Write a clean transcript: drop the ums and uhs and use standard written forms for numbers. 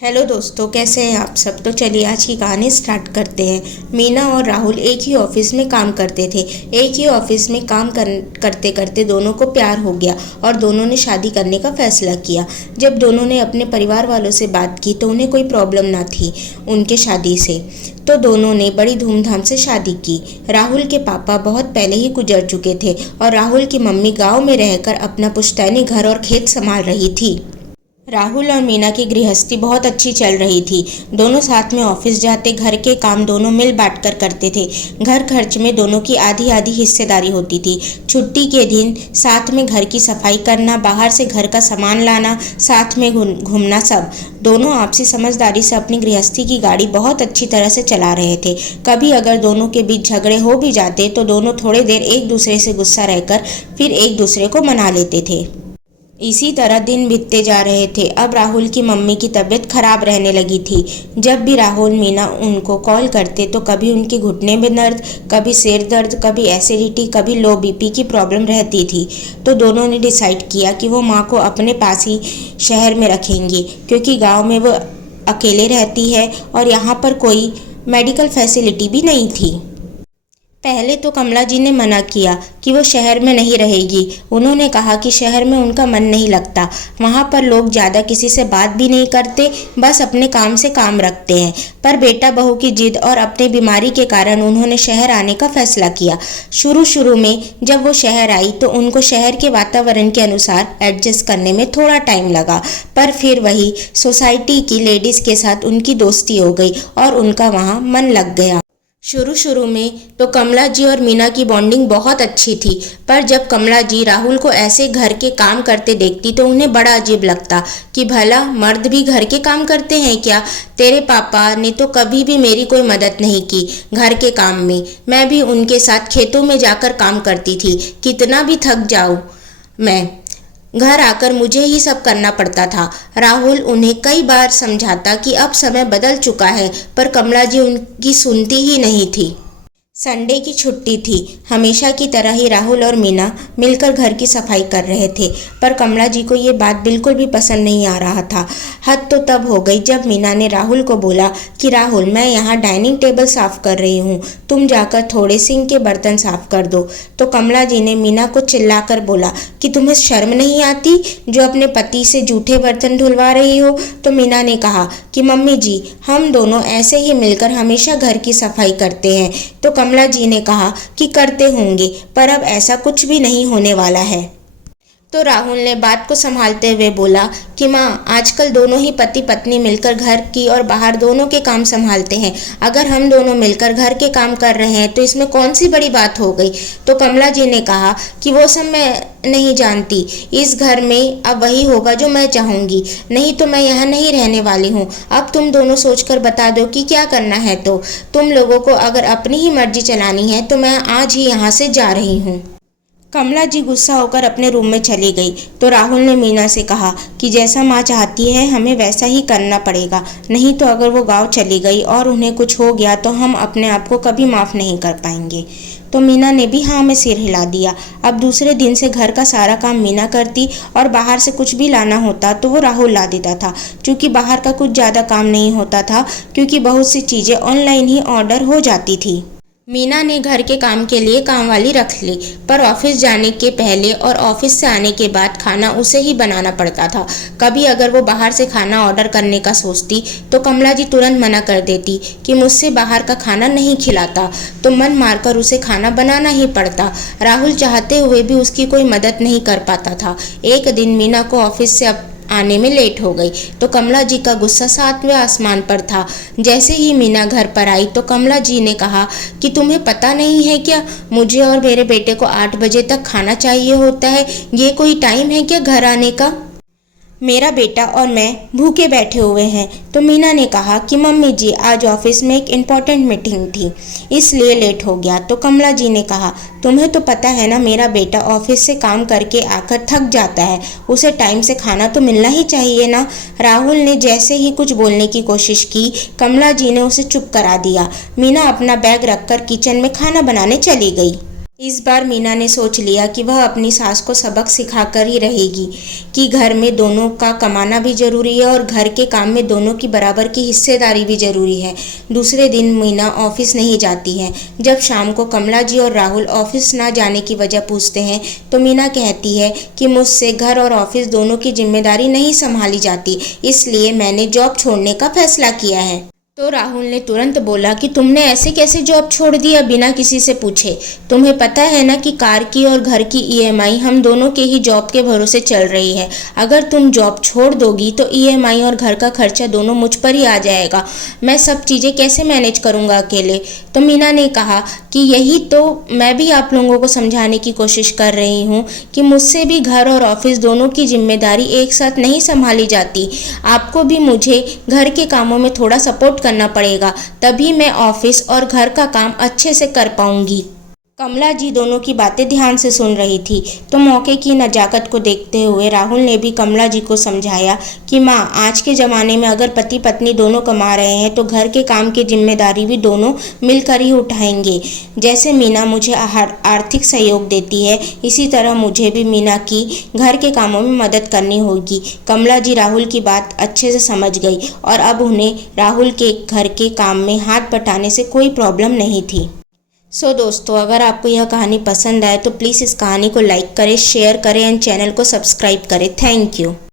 Hello दोस्तों, कैसे हैं आप सब। तो चलिए आज की कहानी स्टार्ट करते हैं। मीना और राहुल एक ही ऑफिस में काम करते थे। एक ही ऑफिस में काम करते करते दोनों को प्यार हो गया और दोनों ने शादी करने का फैसला किया। जब दोनों ने अपने परिवार वालों से बात की तो उन्हें कोई प्रॉब्लम ना थी उनके शादी से। तो दोनों ने बड़ी धूमधाम से शादी की। राहुल के पापा बहुत पहले ही गुजर चुके थे और राहुल की मम्मी गाँव में रहकर अपना पुश्तैनी घर और खेत संभाल रही थी। राहुल और मीना की गृहस्थी बहुत अच्छी चल रही थी। दोनों साथ में ऑफिस जाते, घर के काम दोनों मिल बांट कर करते थे। घर खर्च में दोनों की आधी आधी हिस्सेदारी होती थी। छुट्टी के दिन साथ में घर की सफाई करना, बाहर से घर का सामान लाना, साथ में घूमना, सब दोनों आपसी समझदारी से अपनी गृहस्थी की गाड़ी बहुत अच्छी तरह से चला रहे थे। कभी अगर दोनों के बीच झगड़े हो भी जाते तो दोनों थोड़ी देर एक दूसरे से गुस्सा रहकर फिर एक दूसरे को मना लेते थे। इसी तरह दिन बीतते जा रहे थे। अब राहुल की मम्मी की तबीयत खराब रहने लगी थी। जब भी राहुल मीना उनको कॉल करते तो कभी उनके घुटने में दर्द, कभी सिर दर्द, कभी एसिडिटी, कभी लो बीपी की प्रॉब्लम रहती थी। तो दोनों ने डिसाइड किया कि वो माँ को अपने पास ही शहर में रखेंगे, क्योंकि गाँव में वो अकेले रहती है और यहाँ पर कोई मेडिकल फैसिलिटी भी नहीं थी। पहले तो कमला जी ने मना किया कि वो शहर में नहीं रहेगी। उन्होंने कहा कि शहर में उनका मन नहीं लगता, वहाँ पर लोग ज़्यादा किसी से बात भी नहीं करते, बस अपने काम से काम रखते हैं। पर बेटा बहू की जिद और अपनी बीमारी के कारण उन्होंने शहर आने का फैसला किया। शुरू में जब वो शहर आई तो उनको शहर के वातावरण के अनुसार एडजस्ट करने में थोड़ा टाइम लगा, पर फिर वही सोसाइटी की लेडीज़ के साथ उनकी दोस्ती हो गई और उनका वहाँ मन लग गया। शुरू में तो कमला जी और मीना की बॉन्डिंग बहुत अच्छी थी, पर जब कमला जी राहुल को ऐसे घर के काम करते देखती तो उन्हें बड़ा अजीब लगता कि भला मर्द भी घर के काम करते हैं क्या। तेरे पापा ने तो कभी भी मेरी कोई मदद नहीं की घर के काम में। मैं भी उनके साथ खेतों में जाकर काम करती थी। कितना भी थक जाऊँ मैं, घर आकर मुझे ही सब करना पड़ता था। राहुल उन्हें कई बार समझाता कि अब समय बदल चुका है, पर कमला जी उनकी सुनती ही नहीं थी। संडे की छुट्टी थी। हमेशा की तरह ही राहुल और मीना मिलकर घर की सफाई कर रहे थे, पर कमला जी को ये बात बिल्कुल भी पसंद नहीं आ रहा था। हद तो तब हो गई जब मीना ने राहुल को बोला कि राहुल, मैं यहाँ डाइनिंग टेबल साफ़ कर रही हूँ, तुम जाकर थोड़े सिंक के बर्तन साफ़ कर दो। तो कमला जी ने मीना को चिल्लाकर बोला कि तुम्हें शर्म नहीं आती जो अपने पति से जूठे बर्तन धुलवा रही हो। तो मीना ने कहा कि मम्मी जी, हम दोनों ऐसे ही मिलकर हमेशा घर की सफाई करते हैं। तो कमला जी ने कहा कि करते होंगे, पर अब ऐसा कुछ भी नहीं होने वाला है। तो राहुल ने बात को संभालते हुए बोला कि माँ, आजकल दोनों ही पति पत्नी मिलकर घर की और बाहर दोनों के काम संभालते हैं। अगर हम दोनों मिलकर घर के काम कर रहे हैं तो इसमें कौन सी बड़ी बात हो गई। तो कमला जी ने कहा कि वो सब मैं नहीं जानती, इस घर में अब वही होगा जो मैं चाहूँगी, नहीं तो मैं यहाँ नहीं रहने वाली हूँ। अब तुम दोनों सोचकर बता दो कि क्या करना है। तो तुम लोगों को अगर अपनी ही मर्जी चलानी है तो मैं आज ही यहाँ से जा रही हूँ। कमला जी गुस्सा होकर अपने रूम में चली गई। तो राहुल ने मीना से कहा कि जैसा माँ चाहती है हमें वैसा ही करना पड़ेगा, नहीं तो अगर वो गांव चली गई और उन्हें कुछ हो गया तो हम अपने आप को कभी माफ़ नहीं कर पाएंगे। तो मीना ने भी हाँ में सिर हिला दिया। अब दूसरे दिन से घर का सारा काम मीना करती और बाहर से कुछ भी लाना होता तो वो राहुल ला देता था। क्योंकि बाहर का कुछ ज़्यादा काम नहीं होता था, क्योंकि बहुत सी चीज़ें ऑनलाइन ही ऑर्डर हो जाती थी। मीना ने घर के काम के लिए कामवाली रख ली, पर ऑफिस जाने के पहले और ऑफिस से आने के बाद खाना उसे ही बनाना पड़ता था। कभी अगर वो बाहर से खाना ऑर्डर करने का सोचती तो कमला जी तुरंत मना कर देती कि मुझसे बाहर का खाना नहीं खिलाता, तो मन मारकर उसे खाना बनाना ही पड़ता। राहुल चाहते हुए भी उसकी कोई मदद नहीं कर पाता था। एक दिन मीना को ऑफिस से आने में लेट हो गई तो कमला जी का गुस्सा 7वें आसमान पर था। जैसे ही मीना घर पर आई तो कमला जी ने कहा कि तुम्हें पता नहीं है क्या, मुझे और मेरे बेटे को 8 बजे तक खाना चाहिए होता है। ये कोई टाइम है क्या घर आने का। मेरा बेटा और मैं भूखे बैठे हुए हैं। तो मीना ने कहा कि मम्मी जी, आज ऑफिस में एक इम्पॉर्टेंट मीटिंग थी इसलिए लेट हो गया। तो कमला जी ने कहा तुम्हें तो पता है ना, मेरा बेटा ऑफिस से काम करके आकर थक जाता है, उसे टाइम से खाना तो मिलना ही चाहिए ना। राहुल ने जैसे ही कुछ बोलने की कोशिश की, कमला जी ने उसे चुप करा दिया। मीना अपना बैग रखकर किचन में खाना बनाने चली गई। इस बार मीना ने सोच लिया कि वह अपनी सास को सबक सिखाकर ही रहेगी कि घर में दोनों का कमाना भी ज़रूरी है और घर के काम में दोनों की बराबर की हिस्सेदारी भी ज़रूरी है। दूसरे दिन मीना ऑफिस नहीं जाती है। जब शाम को कमला जी और राहुल ऑफिस ना जाने की वजह पूछते हैं तो मीना कहती है कि मुझसे घर और ऑफिस दोनों की जिम्मेदारी नहीं संभाली जाती, इसलिए मैंने जॉब छोड़ने का फैसला किया है। तो राहुल ने तुरंत बोला कि तुमने ऐसे कैसे जॉब छोड़ दिया बिना किसी से पूछे? तुम्हें पता है ना कि कार की और घर की ईएमआई हम दोनों के ही जॉब के भरोसे चल रही है। अगर तुम जॉब छोड़ दोगी तो ईएमआई और घर का खर्चा दोनों मुझ पर ही आ जाएगा। मैं सब चीज़ें कैसे मैनेज करूँगा अकेले? तो मीना ने कहा कि यही तो मैं भी आप लोगों को समझाने की कोशिश कर रही हूँ कि मुझसे भी घर और ऑफिस दोनों की जिम्मेदारी एक साथ नहीं संभाली जाती। आपको भी मुझे घर के कामों में थोड़ा सपोर्ट करना पड़ेगा, तभी मैं ऑफिस और घर का काम अच्छे से कर पाऊंगी। कमला जी दोनों की बातें ध्यान से सुन रही थी, तो मौके की नजाकत को देखते हुए राहुल ने भी कमला जी को समझाया कि माँ, आज के ज़माने में अगर पति पत्नी दोनों कमा रहे हैं तो घर के काम की जिम्मेदारी भी दोनों मिलकर ही उठाएंगे। जैसे मीना मुझे आर्थिक सहयोग देती है, इसी तरह मुझे भी मीना की घर के कामों में मदद करनी होगी। कमला जी राहुल की बात अच्छे से समझ गई और अब उन्हें राहुल के घर के काम में हाथ बटाने से कोई प्रॉब्लम नहीं थी। दोस्तों, अगर आपको यह कहानी पसंद आए तो प्लीज़ इस कहानी को लाइक करें, शेयर करें एंड चैनल को सब्सक्राइब करें। Thank you.